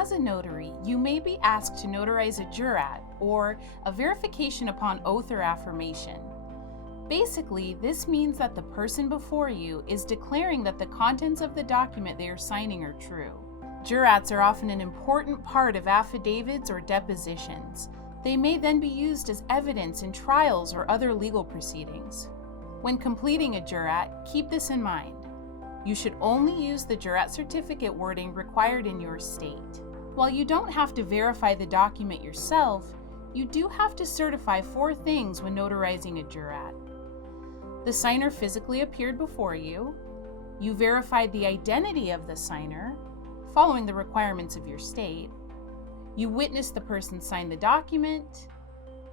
As a notary, you may be asked to notarize a jurat, or a verification upon oath or affirmation. Basically, this means that the person before you is declaring that the contents of the document they are signing are true. Jurats are often an important part of affidavits or depositions. They may then be used as evidence in trials or other legal proceedings. When completing a jurat, keep this in mind. You should only use the jurat certificate wording required in your state. While you don't have to verify the document yourself, you do have to certify 4 things when notarizing a jurat. The signer physically appeared before you. You verified the identity of the signer, following the requirements of your state. You witnessed the person sign the document.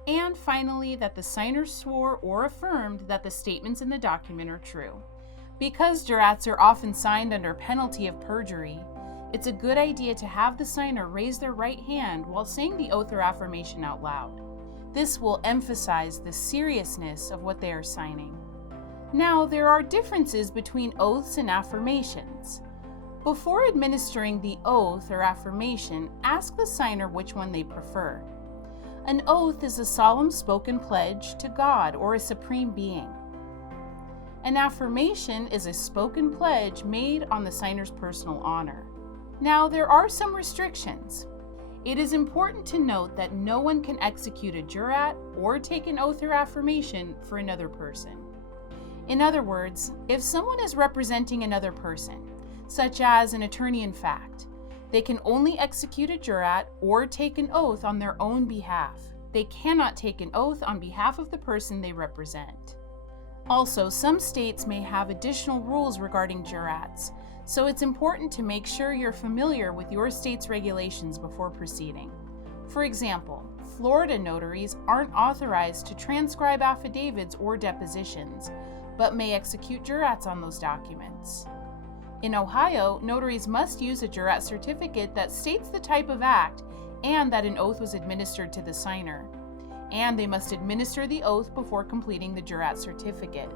And finally, that the signer swore or affirmed that the statements in the document are true. Because jurats are often signed under penalty of perjury, it's a good idea to have the signer raise their right hand while saying the oath or affirmation out loud. This will emphasize the seriousness of what they are signing. Now, there are differences between oaths and affirmations. Before administering the oath or affirmation, ask the signer which one they prefer. An oath is a solemn spoken pledge to God or a supreme being. An affirmation is a spoken pledge made on the signer's personal honor. Now, there are some restrictions. It is important to note that no one can execute a jurat or take an oath or affirmation for another person. In other words, if someone is representing another person, such as an attorney in fact, they can only execute a jurat or take an oath on their own behalf. They cannot take an oath on behalf of the person they represent. Also, some states may have additional rules regarding jurats, so it's important to make sure you're familiar with your state's regulations before proceeding. For example, Florida notaries aren't authorized to transcribe affidavits or depositions, but may execute jurats on those documents. In Ohio, notaries must use a jurat certificate that states the type of act and that an oath was administered to the signer. And they must administer the oath before completing the jurat certificate.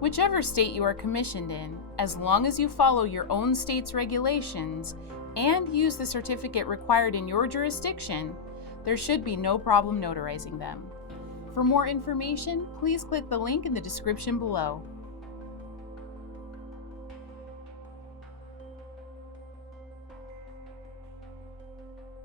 Whichever state you are commissioned in, as long as you follow your own state's regulations and use the certificate required in your jurisdiction, there should be no problem notarizing them. For more information, please click the link in the description below.